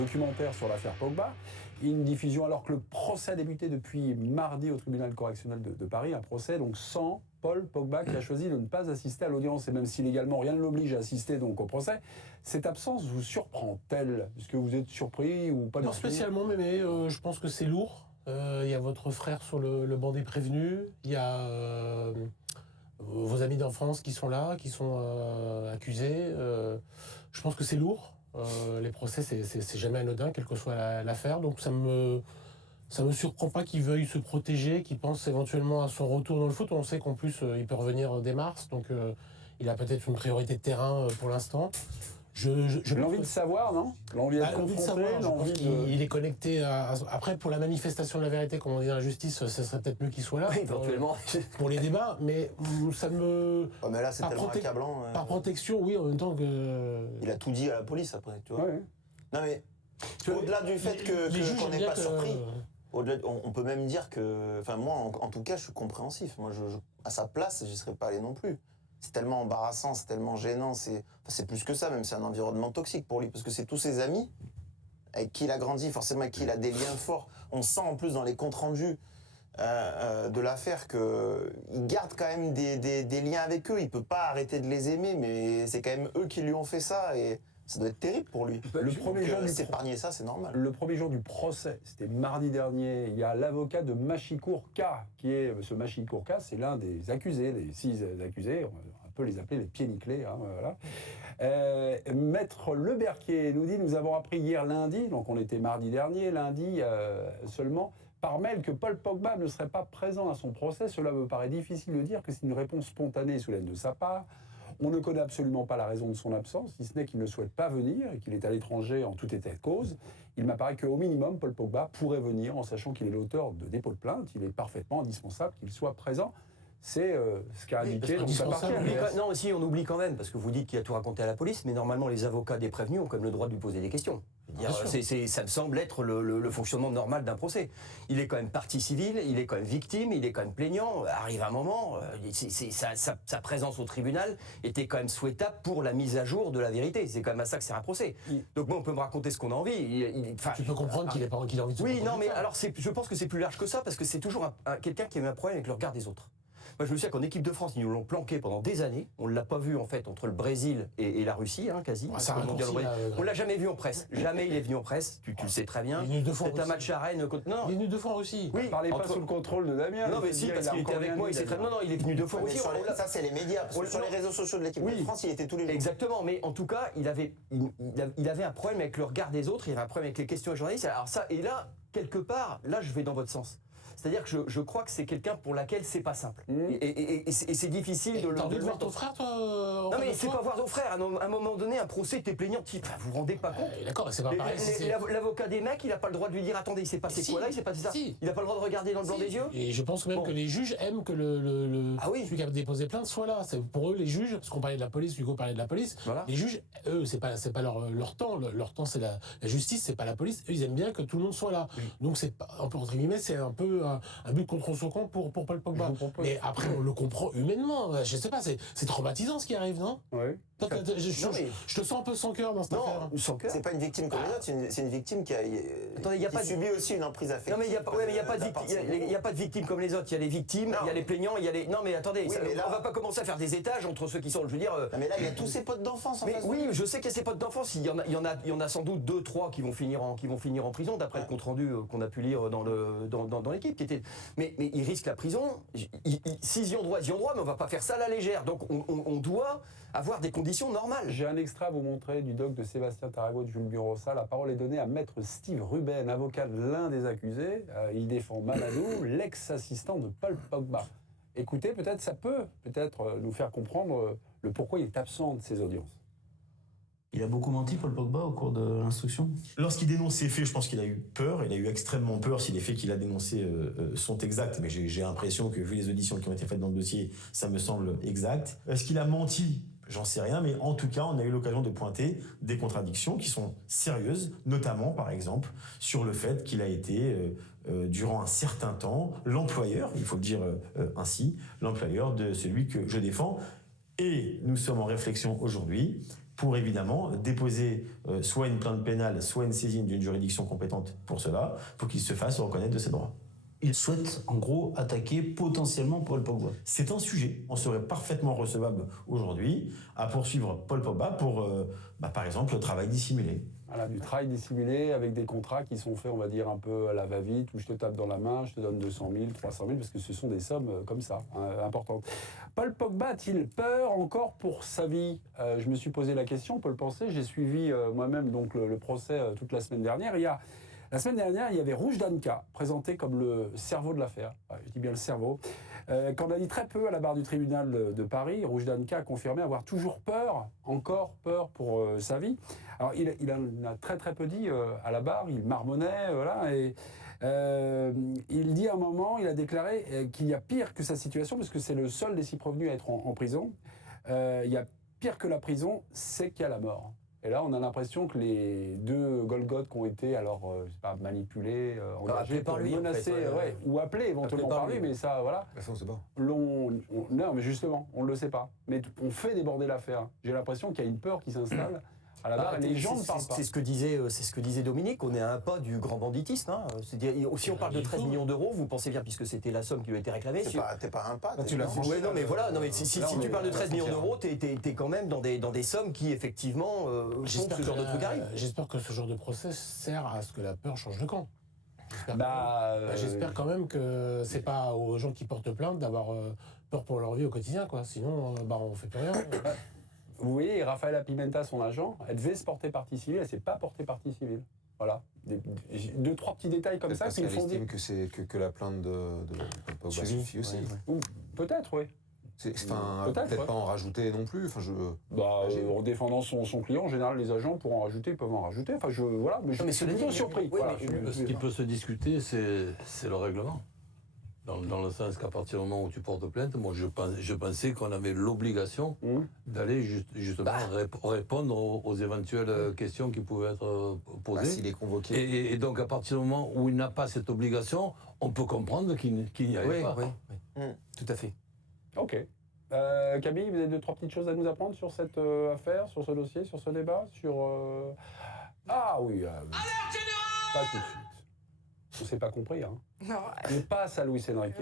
Documentaire sur l'affaire Pogba, une diffusion alors que le procès a débuté depuis mardi au tribunal correctionnel de Paris, un procès donc sans Paul Pogba qui a choisi de ne pas assister à l'audience et même si légalement rien ne l'oblige à assister donc au procès, cette absence vous surprend-elle? Est-ce que vous êtes surpris ou pas? Non spécialement, mais je pense que c'est lourd. Il y a votre frère sur le banc des prévenus, il y a vos amis d'enfance qui sont là, qui sont accusés. Je pense que c'est lourd. Les procès, c'est jamais anodin, quelle que soit l'affaire. Donc ça me surprend pas qu'il veuille se protéger, qu'il pense éventuellement à son retour dans le foot. On sait qu'en plus, il peut revenir dès mars, donc il a peut-être une priorité de terrain pour l'instant. L'envie de savoir, non? L'envie d'être confronté, l'envie de... Il est connecté à... Après, pour la manifestation de la vérité, comme on dit dans la justice, ce serait peut-être mieux qu'il soit là. Oui, éventuellement. Pour les débats, mais ça me... Oh, mais là, c'est tellement accablant. Par protection, oui, en même temps que... Il a tout dit à la police, après, tu vois. Ouais. Non, mais au-delà du fait qu'on n'est pas surpris, on peut même dire que... Enfin, moi, en tout cas, je suis compréhensif. Moi, à sa place, j'y serais pas allé non plus. C'est tellement embarrassant, c'est tellement gênant, c'est plus que ça, même c'est un environnement toxique pour lui, parce que c'est tous ses amis avec qui il a grandi, forcément avec qui il a des liens forts. On sent en plus dans les comptes rendus de l'affaire qu'il garde quand même des liens avec eux. Il peut pas arrêter de les aimer, mais c'est quand même eux qui lui ont fait ça, et ça doit être terrible pour lui. Le premier jour s'épargner ça, c'est normal. Le premier jour du procès, c'était mardi dernier, il y a l'avocat de Machikour K, qui est, ce Machikour K, c'est l'un des accusés, des 6 accusés, on peut les appeler les pieds nickelés, hein, voilà. Maître Leberquier nous dit, nous avons appris hier lundi, donc on était mardi dernier, lundi seulement, par mail que Paul Pogba ne serait pas présent à son procès. Cela me paraît difficile de dire que c'est une réponse spontanée sous l'aide de sa part. On ne connaît absolument pas la raison de son absence, si ce n'est qu'il ne souhaite pas venir et qu'il est à l'étranger en tout état de cause. Il m'apparaît qu'au minimum, Paul Pogba pourrait venir en sachant qu'il est l'auteur de dépôt de plainte. Il est parfaitement indispensable qu'il soit présent. C'est ce qu'a indiqué donc sa partie. Non, aussi, on oublie quand même, parce que vous dites qu'il a tout raconté à la police, mais normalement, les avocats des prévenus ont quand même le droit de lui poser des questions. Ça me semble être le fonctionnement normal d'un procès. Il est quand même partie civile, il est quand même victime, il est quand même plaignant. Arrive un moment, sa présence au tribunal était quand même souhaitable pour la mise à jour de la vérité. C'est quand même à ça que sert un procès. Donc bon, on peut me raconter ce qu'on a envie. Tu peux comprendre qu'il a envie de se Oui, non, mais alors je pense que c'est plus large que ça, parce que c'est toujours quelqu'un qui a eu un problème avec le regard des autres. Moi, je me souviens qu'en équipe de France, ils nous l'ont planqué pendant des années. On ne l'a pas vu, en fait, entre le Brésil et la Russie, hein, quasi. On ne l'a jamais vu en presse. Jamais il est venu en presse. Tu le sais très bien. C'est un match à Rennes. Non, il est venu 2 fois en Russie. Oui, parlez pas sous le contrôle de Damien. Non, mais si, parce qu'il était avec moi, il sait très bien. Non, il est venu 2 fois aussi. Ça, c'est les médias. Parce que sur les réseaux sociaux de l'équipe de France, il était tous les jours. Exactement. Mais en tout cas, il avait un problème avec le regard des autres. Il avait un problème avec les questions des journalistes. Alors ça, et là, quelque part, là, je vais dans votre sens. C'est-à-dire que je crois que c'est quelqu'un pour laquelle c'est pas simple. Et c'est difficile de le... T'as envie de voir ton frère, toi? Non, mais c'est pas voir ton frère. À un moment donné, un procès, t'es plaignant, vous vous rendez pas compte? D'accord, c'est pas pareil. L'avocat des mecs, il a pas le droit de lui dire, attendez, il s'est passé quoi là, il s'est passé ça. Il a pas le droit de regarder dans le blanc des yeux. Et je pense même que les juges aiment que celui qui a déposé plainte soit là. Pour eux, les juges, parce qu'on parlait de la police, Hugo parlait de la police, les juges, eux, c'est pas leur temps. Leur temps, c'est la justice, c'est pas la police. Eux, ils aiment bien que tout le monde soit là. Donc, c'est entre guillemets, c'est un peu un but contre son camp pour Paul Pogba. Mais après, on le comprend humainement. Je sais pas, c'est traumatisant ce qui arrive, non? Oui. Je te sens un peu sans cœur dans cette affaire. Non, sans cœur. C'est pas une victime comme les autres, c'est une victime qui subit aussi une emprise affective. Non, mais il n'y a pas de victimes comme les autres. Il y a les victimes, il y a les plaignants, il y a les... Non, mais attendez, on va pas commencer à faire des étages entre ceux qui sont... Je veux dire... Non, mais là, il y a tous ses potes d'enfance en face. Oui, je sais qu'il y a ses potes d'enfance. Il y en a sans doute 2, 3 qui vont finir en prison, d'après le compte-rendu qu'on a pu lire dans l'équipe. Mais ils risquent la prison. S'ils y ont droit, mais on va pas faire ça à la légère. Donc on doit avoir des conditions normales. J'ai un extrait à vous montrer du doc de Sébastien Tarago et de Jules Burossa. La parole est donnée à maître Steve Ruben, avocat de l'un des accusés. Il défend Mamadou, l'ex-assistant de Paul Pogba. Écoutez, peut-être ça peut nous faire comprendre le pourquoi il est absent de ces audiences. Il a beaucoup menti, Paul Pogba, au cours de l'instruction? Lorsqu'il dénonce ces faits, je pense qu'il a eu peur. Il a eu extrêmement peur si les faits qu'il a dénoncés sont exacts. Mais j'ai l'impression que, vu les auditions qui ont été faites dans le dossier, ça me semble exact. Est-ce qu'il a menti? J'en sais rien, mais en tout cas, on a eu l'occasion de pointer des contradictions qui sont sérieuses, notamment, par exemple, sur le fait qu'il a été, durant un certain temps, l'employeur, il faut le dire ainsi, l'employeur de celui que je défends. Et nous sommes en réflexion aujourd'hui. pour évidemment déposer soit une plainte pénale, soit une saisine d'une juridiction compétente pour cela, pour qu'il se fasse reconnaître de ses droits. Il souhaite en gros attaquer potentiellement Paul Pogba. C'est un sujet. On serait parfaitement recevable aujourd'hui à poursuivre Paul Pogba pour, par exemple, le travail dissimulé. Voilà, du travail dissimulé avec des contrats qui sont faits, on va dire, un peu à la va-vite, où je te tape dans la main, je te donne 200 000, 300 000, parce que ce sont des sommes comme ça, importantes. Paul Pogba a-t-il peur encore pour sa vie? Je me suis posé la question, on peut le penser. J'ai suivi moi-même donc le procès toute la semaine dernière. La semaine dernière, il y avait Rouge Danka, présenté comme le cerveau de l'affaire. Je dis bien le cerveau. Quand on a dit très peu à la barre du tribunal de Paris, Rouge Danka a confirmé avoir toujours peur, encore peur pour sa vie. Alors, il en a très très peu dit à la barre, il marmonnait, voilà, et il dit à un moment, il a déclaré qu'il y a pire que sa situation, parce que c'est le seul des 6 prévenus à être en prison. Il y a pire que la prison, c'est qu'il y a la mort. Et là, on a l'impression que les 2 Golgoth qui ont été je sais pas, manipulés, engagés pour menacer, ou appelés éventuellement par lui, mais ça, voilà. Ça, on sait pas. Non, mais justement, on ne le sait pas. Mais on fait déborder l'affaire. J'ai l'impression qu'il y a une peur qui s'installe à la barre et les gens ne parlent pas. C'est ce que disait Dominique, on est à un pas du grand banditisme. Hein. C'est-à-dire, si on parle de 13 millions d'euros, vous pensez bien, puisque c'était la somme qui lui a été réclamée. T'es pas un pas. Tu l'as franchi. Ouais, non, mais voilà, non, mais si tu parles de 13 millions d'euros, t'es quand même dans des sommes qui, effectivement, font que ce genre de truc arrive. J'espère que ce genre de procès sert à ce que la peur change de camp. J'espère quand même que c'est pas aux gens qui portent plainte d'avoir peur pour leur vie au quotidien, quoi. Sinon, on fait plus rien. Vous voyez, Rafaela Pimenta, son agent, elle devait se porter partie civile, elle ne s'est pas portée partie civile. Voilà. 2-3 petits détails comme ça qui me font dire que la plainte de Pogba suffit aussi. Ou peut-être, oui. Peut-être pas en rajouter non plus. Enfin, en défendant son client, en général, les agents pour en rajouter, ils peuvent en rajouter. Enfin, voilà, mais je suis plutôt surpris. Oui, voilà, ce qui peut se discuter, c'est le règlement. Dans le sens qu'à partir du moment où tu portes plainte, moi je pensais qu'on avait l'obligation d'aller justement répondre aux éventuelles questions qui pouvaient être posées. S'il est convoqué. Et donc à partir du moment où il n'a pas cette obligation, on peut comprendre qu'il n'y aille pas. Oui, tout à fait. Ok. Camille, vous avez 2-3 petites choses à nous apprendre sur cette affaire, sur ce dossier, sur ce débat, sur... Ah oui. Pas tout de suite. On ne s'est pas compris, hein. Non. On passe à Luis Enrique.